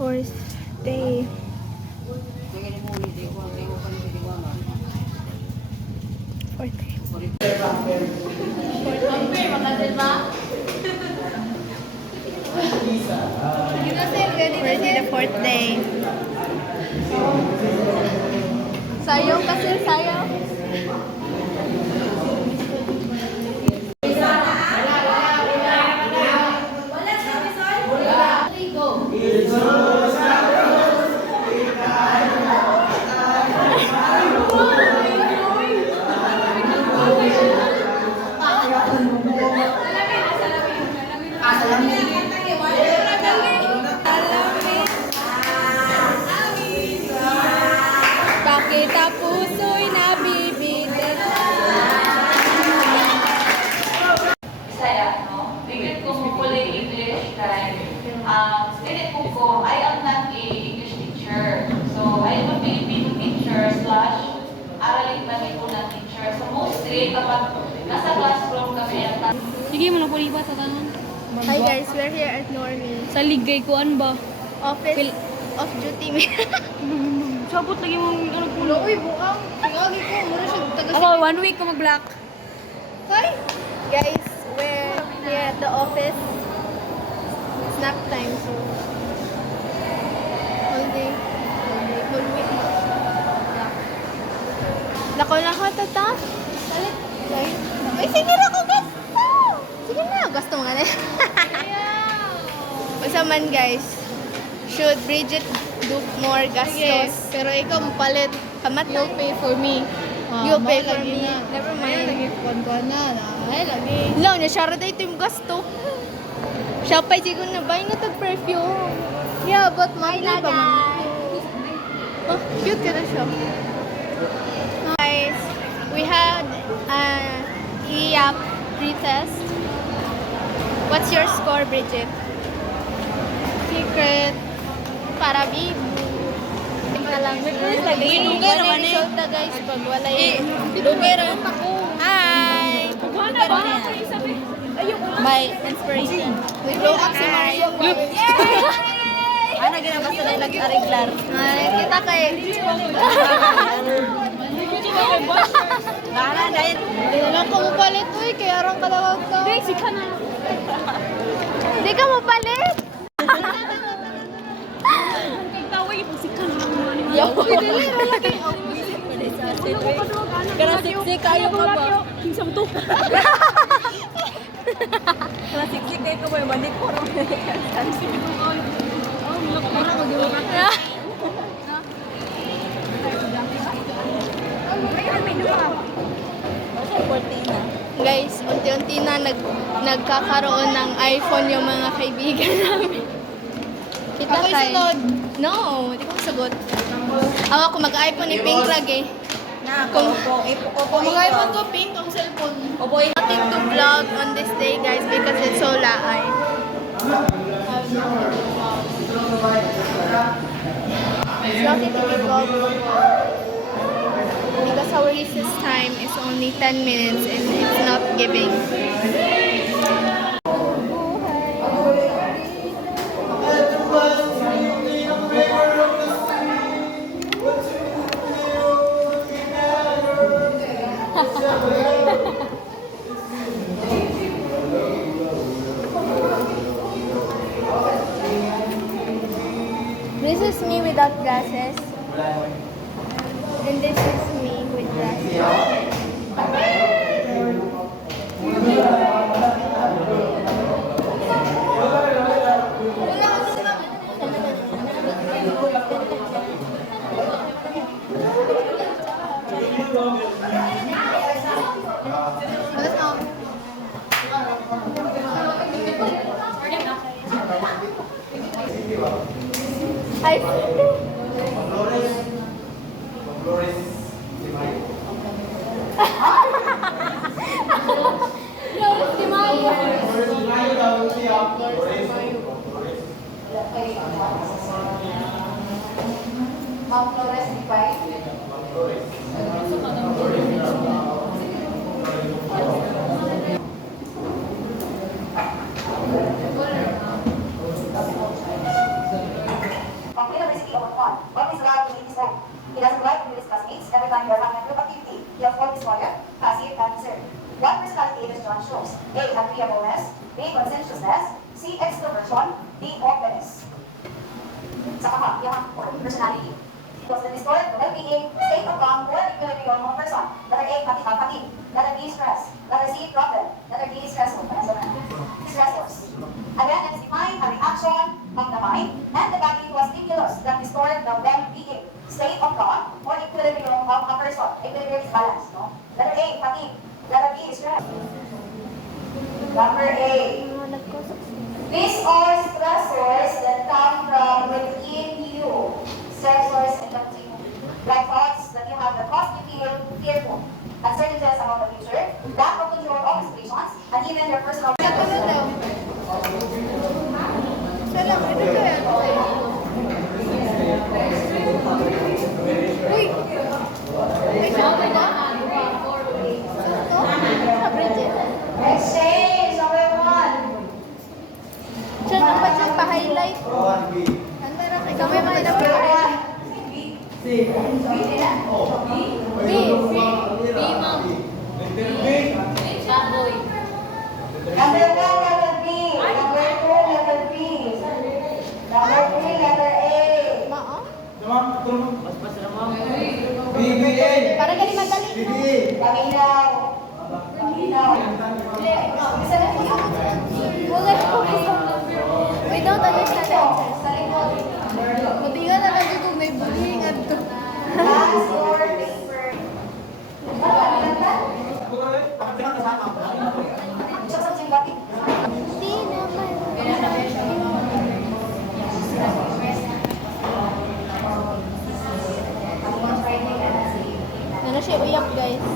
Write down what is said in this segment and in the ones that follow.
Fourth day. Fourth day. Ready the fourth day. Sayo kasi sayo. Pakita puso'y nabibitin. Saya, no? Bigyan ko mo pala English kay student ko, I am not a English teacher. So, I am a Filipino teacher slash araling Manipula teacher. So, mostly, kapag nasa classroom kami ang Sige mo na po liba sa tanan. Hi guys, we're here at Normy. Sa ligay kuan ba? Office of duty. Sabot lagi mo ano po. Uy, buang. Tingagi ko. Mura siya taga. Ako 1 week ko mag-black. Hi! Guys, we're here at the office. Snack time, so... Whole day. Whole week. Lako lang ko, tata. Salit. Guys. Ay, sige na ko, gasto! Sige na, gasto nga na. Basta man, guys. Should Bridget do more gastos? Yes, pero ikaw mapalit. Kamat You'll pay for me. You pay for lagi me. na. Never Ay, lagi mind. kuwan na. Ay, lagi. Lang, nasyara tayo ito yung gasto. Siya pa, siguro na buy na tag-perfume. Yeah, but monthly Hi, pa man. Oh, cute ka na siya. Guys, we had EAP pretest. What's your score, Bridget? Secret. Para bibu. Tingnan lang. Inuga naman eh. Resulta, guys, pag wala yun. Inuga naman ako. Hi! Wala ba? My inspiration. We blow up si Mario. Ano gina basta na nag-ariglar? Ay, kita kay... Bala dahil. Wala ka mo palit, uy. Kaya arang kalawag ka. Basic ka na. Hindi ka mo palit. Tawag ipasik ka na. Kaya siksik kayo ka ba? Kinsa mo to? Kaya siksik kayo ka ba? Bandit po. Guys, unti-unti na nagkakaroon ng iPhone yung mga kaibigan namin. Kita Ako'y kay... sunod. No, hindi ko sagot. Ako mag-iPhone ni Pink lagi. Kung Mag-iPhone ko Pink ang cellphone. Oboy. Nothing to vlog on this day, guys, because it's so laay. It's nothing to be vlogged because our recess time is only 10 minutes and it's not giving. This is me without glasses. And this is me with glasses. I Ma'am Flores di Pai. this volume, passive answer. What personality does John shows? A. Agreeableness. B. Conscientiousness. C. Extroversion. D. Openness. Sa kaha, yung personality. Was the distorted well-being, state of calm, or equilibrium of person. Letter A, fatigue. Letter B, stress. Letter C, problem. Letter D, stressful. Stressors. Again, let's define a reaction of the mind and the body to a stimulus that distort the well-being, state of calm, or equilibrium of a person. Equilibrium is balance, no? Letter A, fatigue. Letter B, stress. Number A. These are stressors that come from within you. Stressors and like thoughts that you have that cause you feel fearful, uncertainties about the future, lack of control of situations, and even your personal. Salam, ito to yan. Uy! May siya ba na? Sa Bridget. Exchange, number 1. Siya nang ba siya pa-highlight? Ang tara kay kami mga na pa-highlight. B, ma'am. Baboy. Number 1, letter B. Number 2, letter B. Number 3, letter A. Mao? BBA. Para gali madali. Paminaw. Paminaw. Wala ko. We don't understand the answers. Sa likod. Buti nga na lang dito may bullying at to. Pass your paper. Siya sa simbatik. Hindi naman. Ano siya uyak guys?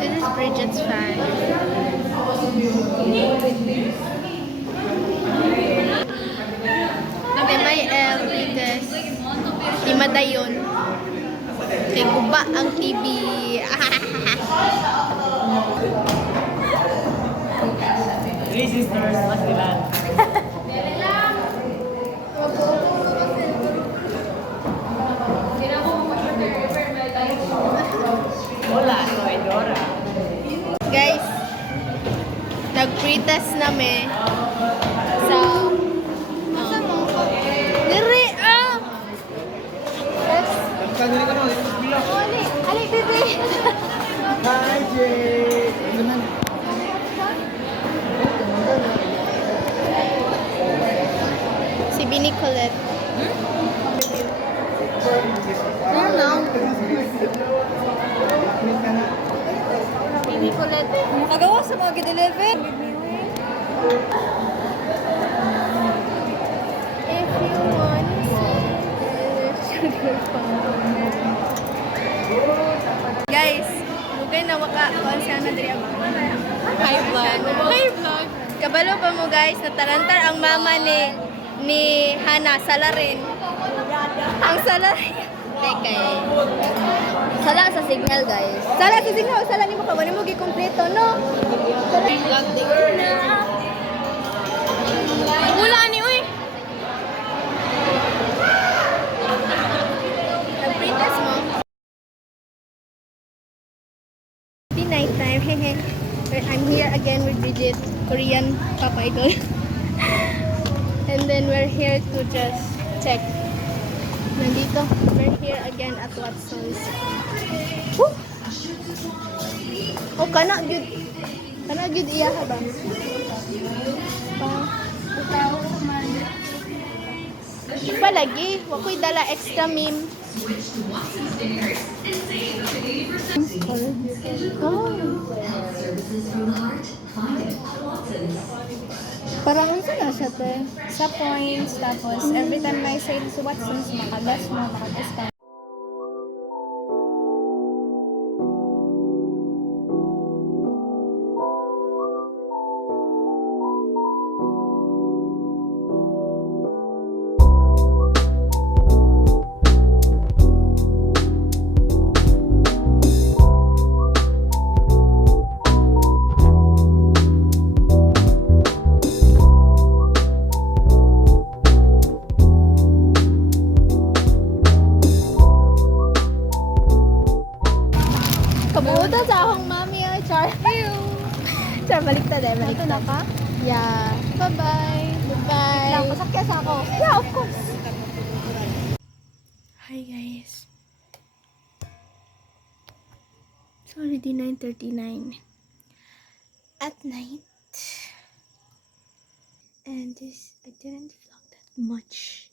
This is Bridget's fan. Okay, may because di madayon. Kay guba ang TV. Three sisters, mas dilan. Hola, soy Dora. Guys, nag-pretest nami sa Diri Yes. Kanina ka mo, ito bilang. Ali, ali bibi. Hi, Jay. Si Bini Colette. Ano? Bini Colette. Nagawa sa mga gid-11. If you want guys, mugay na waka kuan sa ana diri. Hi vlog. Hi vlog. Kabalo pa mo guys, natarantar ang mama ni Hana Salarin. Ang Salarin. Teka Sala sa signal, guys. Sala sa signal, sala ni mo ka mo gi-kompleto no. Sala. Wala ni uy. Nag-pretest mo. Happy night time. Hehe. I'm here again with Bridget, Korean Papa Idol. And then we're here to just check. Nandito, we're here again at Watson's. Woo! Oh, kana gyud. Kana gyud iya ha ba? Pa lagi, wa ko'y dala extra meme. Oh. Parang ano na siya te? Sa points, tapos every time may sale sa Watson's, makagas mo, makagas Siya, baliktad eh. Ito na ka? Yeah. Bye-bye. Goodbye. Lang, pasakyan sa ako. Yeah, of course. Hi guys. It's already 9:39 at night. And this, I didn't vlog that much